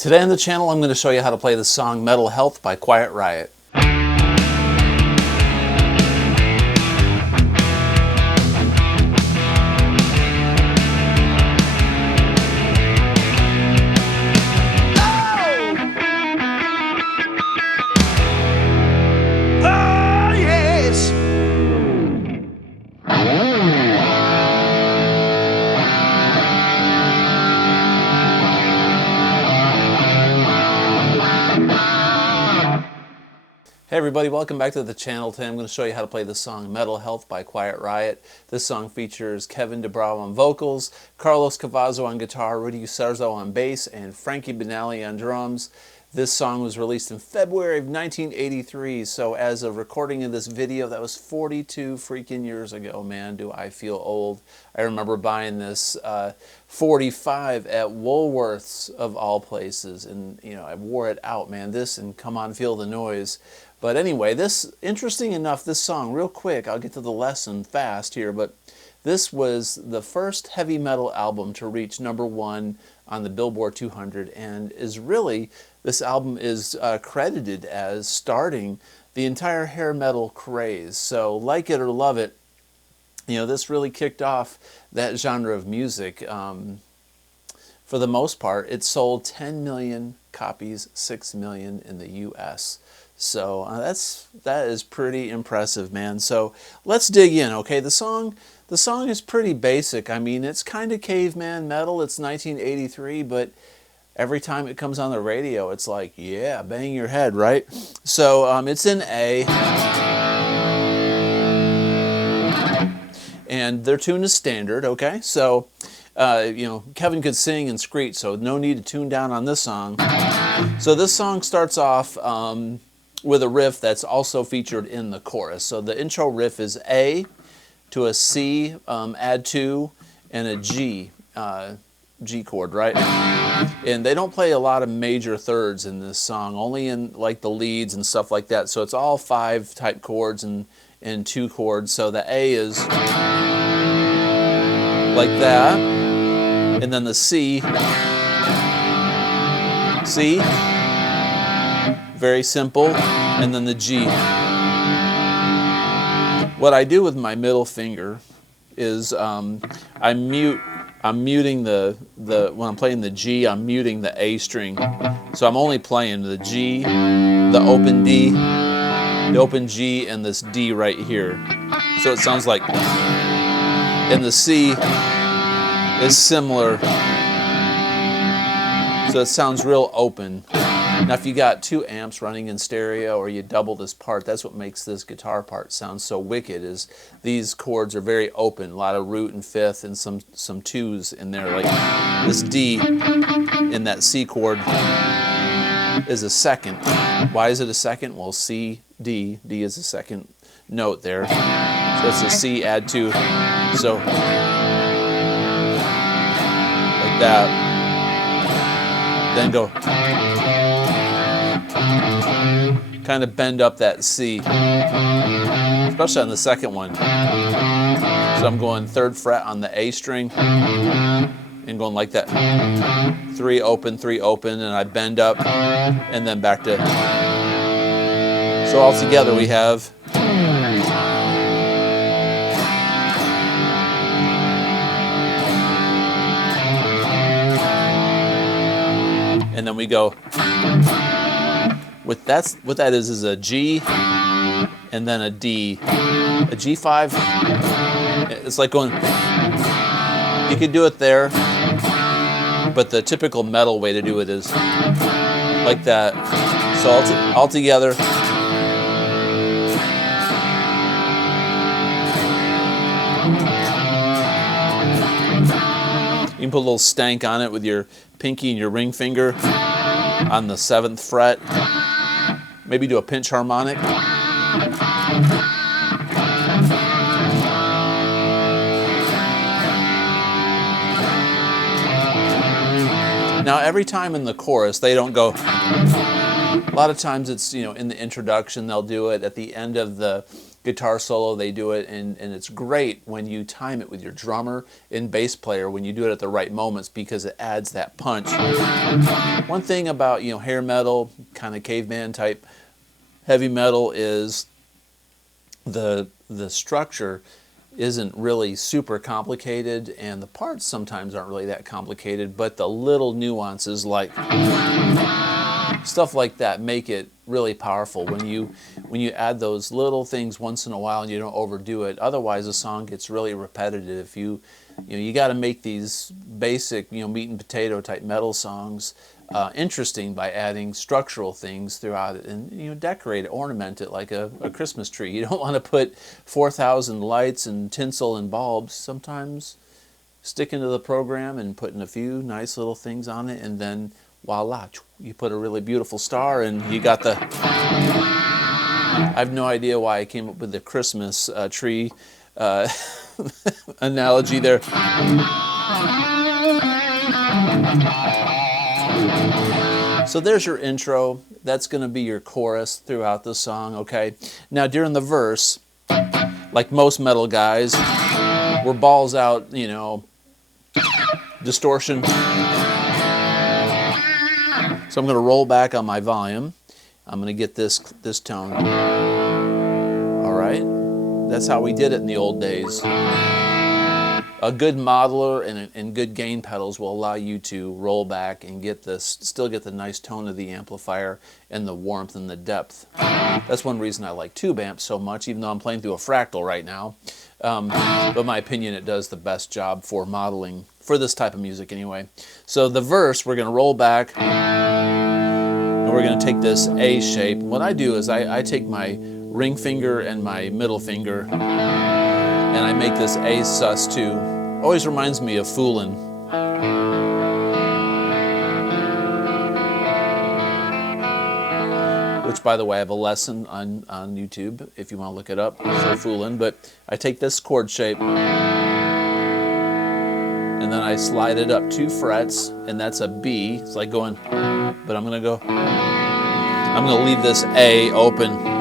Today on the channel, I'm going to show you how to play the song Metal Health by Quiet Riot. Hey everybody, welcome back to the channel. Today I'm going to show you how to play the song Metal Health by Quiet Riot. This song features Kevin DeBravo on vocals, Carlos Cavazo on guitar, Rudy Sarzo on bass, and Frankie Benali on drums. This song was released in February of 1983, so as of recording of this video, that was 42 freaking years ago. Man, do I feel old. I remember buying this 45 at Woolworths of all places, and you know, I wore it out, man. This and Come On Feel the Noise. But anyway, interesting enough, this song, real quick, I'll get to the lesson fast here, but this was the first heavy metal album to reach #1 on the Billboard 200, and this album is credited as starting the entire hair metal craze. So, like it or love it, you know, this really kicked off that genre of music. For the most part, it sold 10 million copies, 6 million in the U.S. So that is pretty impressive, man. So let's dig in, okay? The song is pretty basic. I mean, it's kind of caveman metal. It's 1983, but every time it comes on the radio, it's like, yeah, bang your head, right? So it's in A, and their tune is standard, okay? So you know, Kevin could sing and screech, so no need to tune down on this song. So this song starts off with a riff that's also featured in the chorus. So the intro riff is A to a C, add 2, and a G, G chord, right? And they don't play a lot of major thirds in this song, only in like the leads and stuff like that. So it's all 5 type chords and 2 chords. So the A is like that, and then the C, very simple, and then the G. What I do with my middle finger is I'm muting when I'm playing the G, I'm muting the A string. So I'm only playing the G, the open D, the open G, and this D right here. So it sounds like, and the C is similar. So it sounds real open. Now if you got 2 amps running in stereo, or you double this part, that's what makes this guitar part sound so wicked, is these chords are very open. A lot of root and fifth and some 2s in there. Like this D in that C chord is a second. Why is it a second? Well, C, D is the second note there. So it's a C, add 2. So like that. Then go, kind of bend up that C, especially on the second one. So I'm going 3rd fret on the A string and going like that. 3 open, 3 open, and I bend up and then back to. So all together we have. And then we go with what that is a G and then a D. A G5, it's like going, you could do it there, but the typical metal way to do it is like that. So all together. You can put a little stank on it with your pinky and your ring finger on the 7th fret. Maybe do a pinch harmonic. Now every time in the chorus, they don't go. A lot of times it's, you know, in the introduction they'll do it. At the end of the guitar solo, they do it, and it's great when you time it with your drummer and bass player when you do it at the right moments, because it adds that punch. One thing about, you know, hair metal, kind of caveman type heavy metal, is the structure isn't really super complicated, and the parts sometimes aren't really that complicated, but the little nuances, like stuff like that, make it really powerful when you add those little things once in a while and you don't overdo it. Otherwise the song gets really repetitive. You got to make these basic, you know, meat and potato type metal songs interesting by adding structural things throughout it, and, you know, decorate it, ornament it like a Christmas tree. You don't want to put 4,000 lights and tinsel and bulbs. Sometimes sticking to the program and putting a few nice little things on it, and then voila, you put a really beautiful star, and you got the... I have no idea why I came up with the Christmas tree analogy there. So there's your intro. That's going to be your chorus throughout the song, okay? Now during the verse, like most metal guys, we're balls out, you know, distortion. So I'm going to roll back on my volume. I'm going to get this tone. All right? That's how we did it in the old days. A good modeler and good gain pedals will allow you to roll back and get this, still get the nice tone of the amplifier and the warmth and the depth. That's one reason I like tube amps so much, even though I'm playing through a fractal right now. But in my opinion, it does the best job for modeling, for this type of music anyway. So the verse, we're going to roll back, and we're going to take this A shape. What I do is I take my ring finger and my middle finger, and I make this A sus2. Always reminds me of Foolin'. Which, by the way, I have a lesson on YouTube if you want to look it up for Foolin'. But I take this chord shape, and then I slide it up 2 frets, and that's a B. It's like going, but I'm going to leave this A open.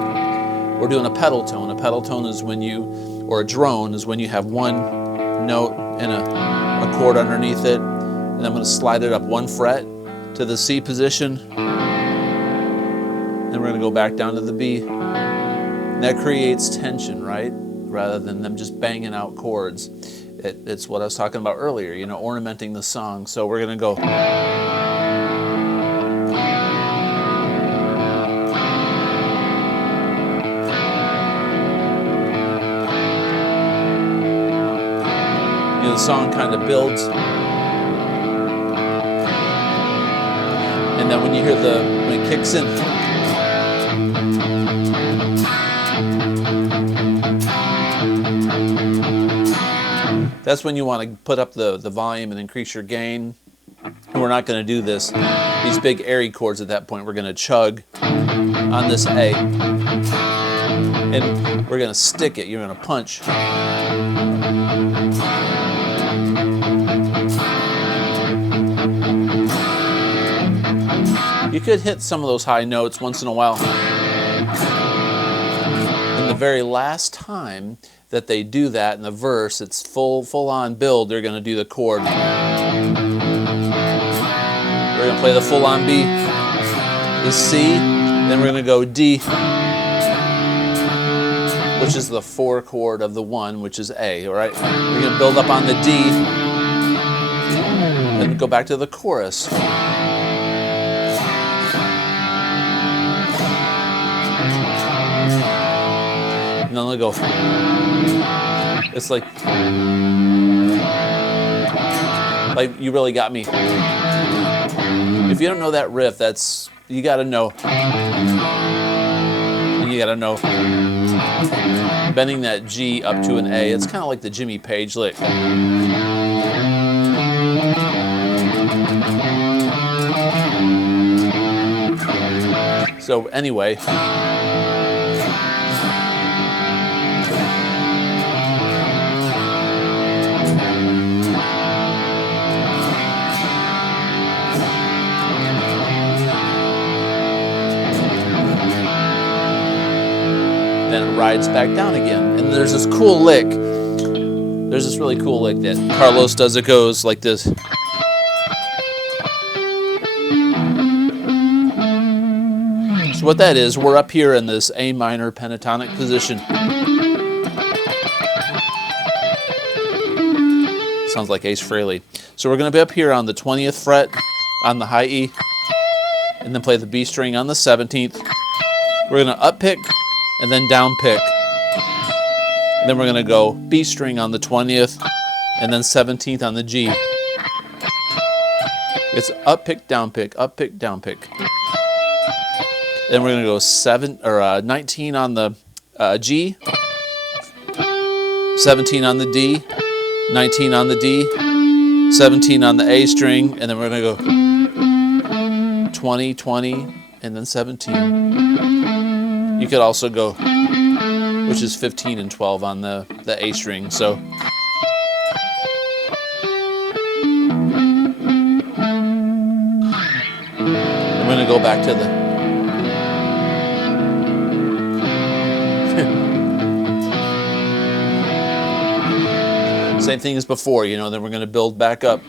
We're doing a pedal tone. A pedal tone is when you, or a drone is when you have one note and a chord underneath it, and I'm going to slide it up 1 fret to the C position, then we're going to go back down to the B. And that creates tension, right? Rather than them just banging out chords. It's what I was talking about earlier, you know, ornamenting the song. So we're going to go... The song kind of builds, and then when you hear when it kicks in, that's when you want to put up the volume and increase your gain. And we're not going to do these big airy chords at that point. We're going to chug on this A, and we're going to stick it. You're going to punch. You could hit some of those high notes once in a while. And the very last time that they do that in the verse, it's full on build, they're going to do the chord. We're going to play the full on B, the C, then we're going to go D, which is the 4 chord of the 1, which is A, all right? We're going to build up on the D, then go back to the chorus. And then they'll go. It's like you really got me. If you don't know that riff, you got to know. You got to know. Bending that G up to an A. It's kind of like the Jimmy Page lick. So anyway. then it rides back down again. And there's this cool lick. There's this really cool lick that Carlos does. It goes like this. So what that is, we're up here in this A minor pentatonic position. Sounds like Ace Frehley. So we're going to be up here on the 20th fret on the high E, and then play the B string on the 17th. We're going to up pick and then down pick. And then we're going to go B string on the 20th and then 17th on the G. It's up pick, down pick, up pick, down pick. Then we're going to go 19 on the G, 17 on the D, 19 on the D, 17 on the A string, and then we're going to go 20, 20, and then 17. You could also go, which is 15 and 12 on the A string. So we're going to go back to the same thing as before, you know, then we're going to build back up.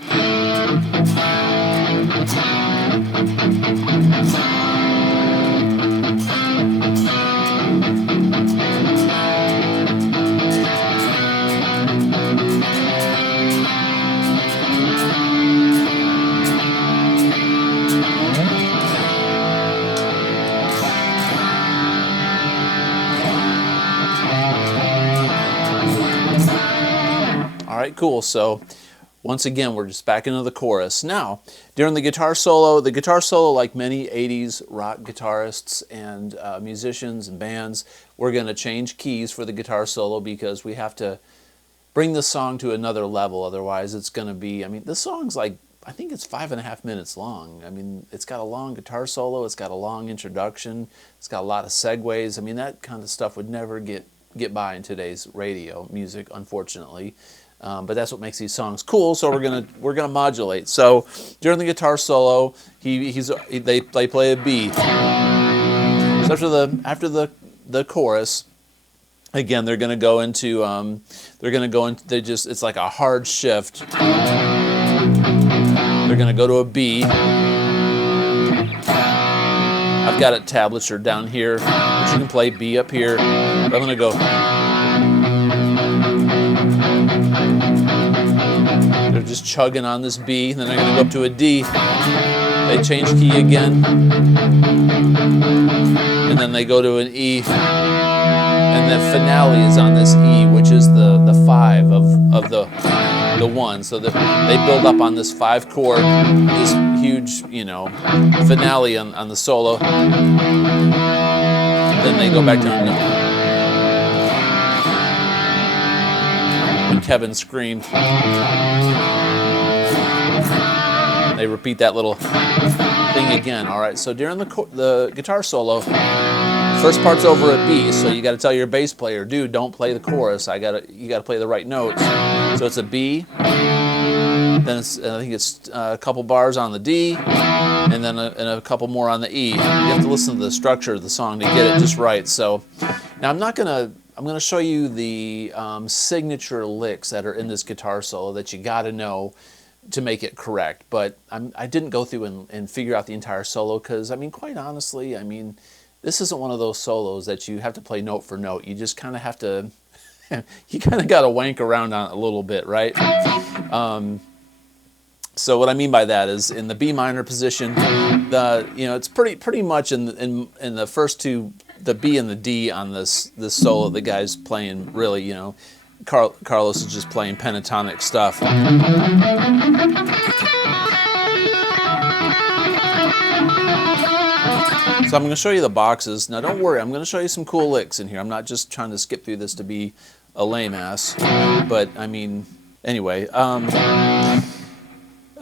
All right, cool. So once again, we're just back into the chorus. Now, during the guitar solo, like many 80s rock guitarists and musicians and bands, we're going to change keys for the guitar solo because we have to bring the song to another level. Otherwise, it's going to be, I mean, this song's like, I think it's 5.5 minutes long. I mean, it's got a long guitar solo, it's got a long introduction, it's got a lot of segues. I mean, that kind of stuff would never get by in today's radio music, unfortunately. But that's what makes these songs cool. So we're gonna modulate. So during the guitar solo, they play a B. So after the chorus, again they're gonna go into it's like a hard shift. They're gonna go to a B. I've got it tablature down here, but you can play B up here. But I'm gonna go. They're just chugging on this B, and then they're going to go up to a D. They change key again, and then they go to an E, and the finale is on this E, which is the 5 of the 1. So they build up on this 5 chord, this huge, you know, finale on the solo. Then they go back to when Kevin screamed. They repeat that little thing again. All right, so during the guitar solo, first part's over a B, so you got to tell your bass player, dude, don't play the chorus. You got to play the right notes. So it's a B, then I think it's a couple bars on the D, and then a couple more on the E. You have to listen to the structure of the song to get it just right. So now I'm going to show you the signature licks that are in this guitar solo that you got to know to make it correct. But I didn't go through and figure out the entire solo because, I mean, quite honestly, I mean, this isn't one of those solos that you have to play note for note. You just kind of have to, you kind of got to wank around on it a little bit, right? So what I mean by that is in the B minor position, it's pretty much in the first two, the B and the D on this solo, the guy's playing really, you know, Carlos is just playing pentatonic stuff. So I'm going to show you the boxes. Now don't worry, I'm going to show you some cool licks in here. I'm not just trying to skip through this to be a lame ass, but I mean, anyway, I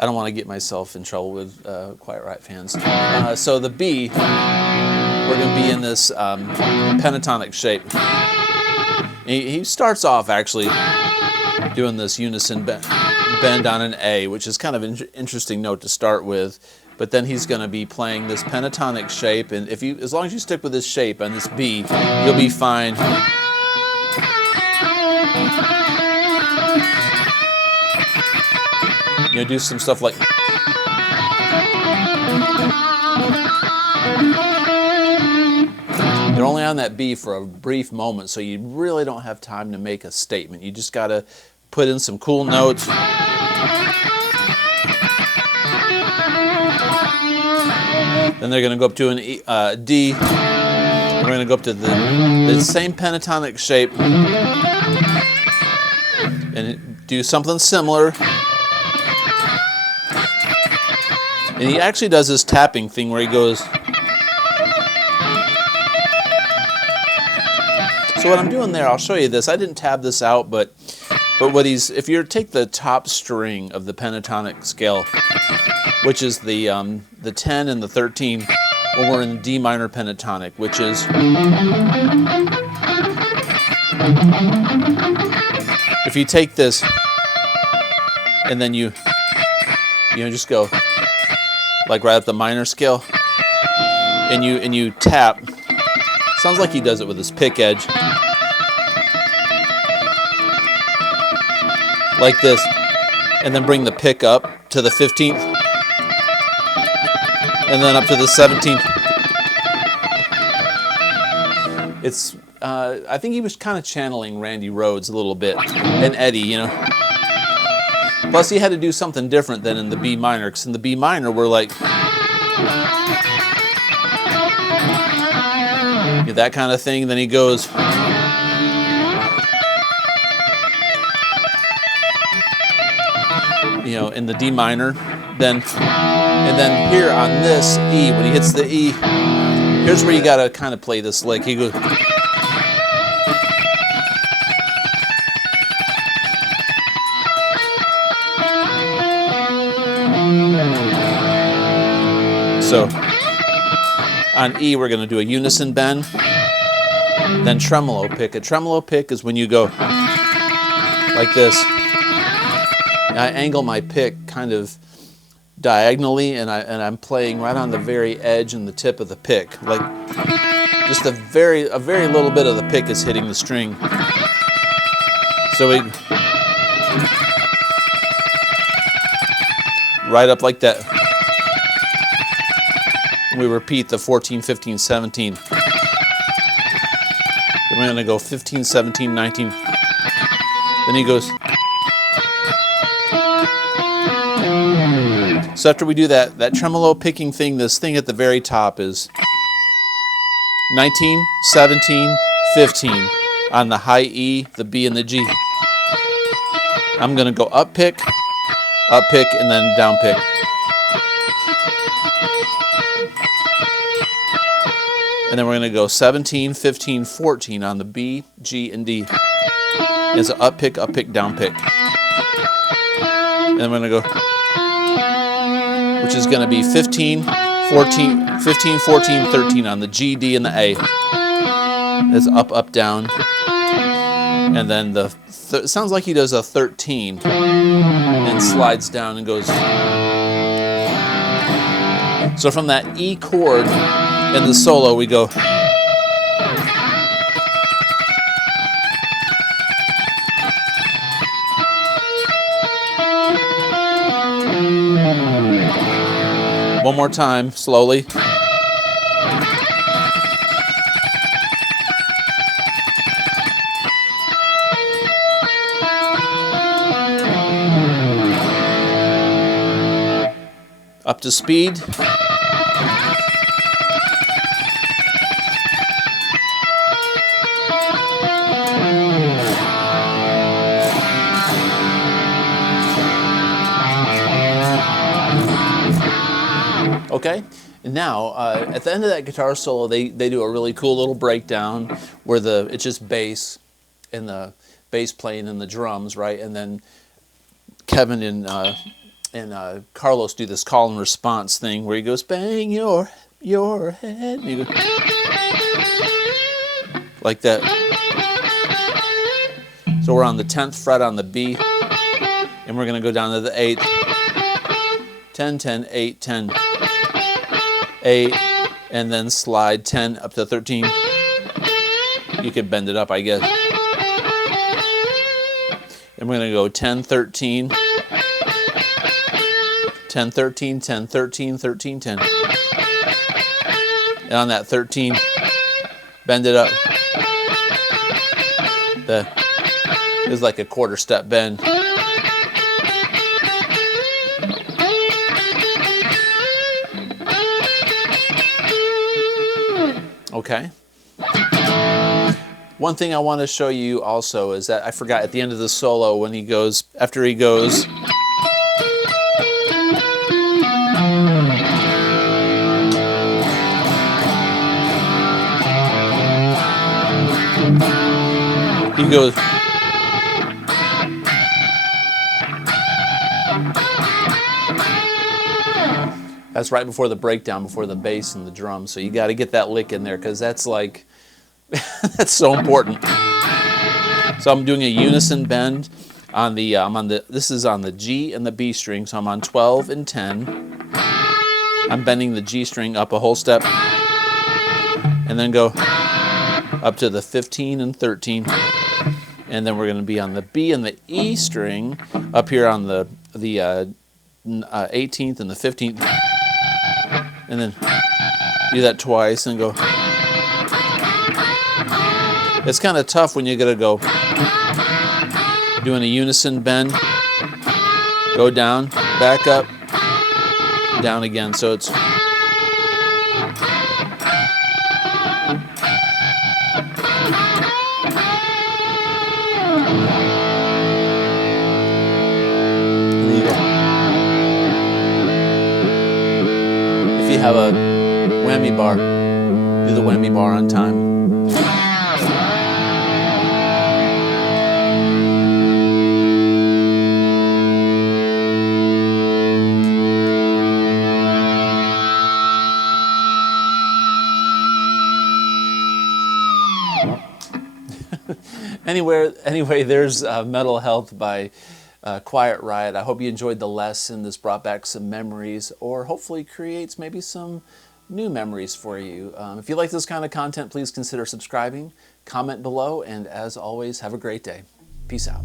don't want to get myself in trouble with Quiet Riot fans. So the B, we're going to be in this pentatonic shape. He starts off actually doing this unison bend on an A, which is kind of an interesting note to start with. but then he's going to be playing this pentatonic shape, and as long as you stick with this shape on this B, you'll be fine. You know, do some stuff like. They're only on that B for a brief moment, so you really don't have time to make a statement. You just got to put in some cool notes. Then they're going to go up to an E, D. We're going to go up to the same pentatonic shape and do something similar. And he actually does this tapping thing where he goes. So what I'm doing there, I'll show you this. I didn't tab this out, but what if you take the top string of the pentatonic scale, which is the 10 and the 13, when we're in D minor pentatonic, which is, if you take this and then you just go like right at the minor scale, and you tap. Sounds like he does it with his pick edge, like this, and then bring the pick up to the 15th, and then up to the 17th. It's I think he was kind of channeling Randy Rhoads a little bit, and Eddie, you know. Plus, he had to do something different than in the B minor, because in the B minor, we're like, that kind of thing. Then he goes, you know, in the D minor. And then here on this E, when he hits the E, here's where you got to kind of play this lick. He goes. So on E, we're going to do a unison bend, then tremolo pick. A tremolo pick is when you go like this. I angle my pick kind of diagonally, and I'm playing right on the very edge and the tip of the pick. Like just a very little bit of the pick is hitting the string. So we right up like that. We repeat the 14, 15, 17. Then we're going to go 15, 17, 19. Then he goes. So after we do that tremolo picking thing, this thing at the very top is 19, 17, 15 on the high E, the B, and the G. I'm going to go up pick, and then down pick. And then we're going to go 17, 15, 14 on the B, G, and D. It's an up pick, down pick. And then we're going to go, which is going to be 15, 14, 13 on the G, D, and the A. It's up, down. And then it sounds like he does a 13 and slides down and goes. So from that E chord in the solo, we go. One more time, slowly. Up to speed. Okay, and now at the end of that guitar solo, they do a really cool little breakdown where it's just bass and the bass playing and the drums, right? And then Kevin and Carlos do this call and response thing where he goes, bang your head, and you go like that. So we're on the 10th fret on the B, and we're going to go down to the 8th. 10, 10, 8, 10. 8, and then slide 10 up to 13. You could bend it up, I guess. And we're going to go 10, 13, 10, 13, 10, 13, 13, 10. And on that 13, bend it up. It's like a quarter step bend. Okay. One thing I want to show you also is that I forgot at the end of the solo when he goes, after he goes, he goes, that's right before the breakdown, before the bass and the drums. So you got to get that lick in there because that's like, that's so important. So I'm doing a unison bend on the, this is on the G and the B string. So I'm on 12 and 10. I'm bending the G string up a whole step and then go up to the 15 and 13. And then we're going to be on the B and the E string up here on the 18th and the 15th. And then do that twice and go. It's kind of tough when you got to go doing a unison bend, go down, back up, down again. So it's if you have a whammy bar, do the whammy bar on time. Anyway, there's Mental Health by Quiet Riot. I hope you enjoyed the lesson. This brought back some memories, or hopefully creates maybe some new memories for you. If you like this kind of content, please consider subscribing, comment below, and as always, have a great day. Peace out.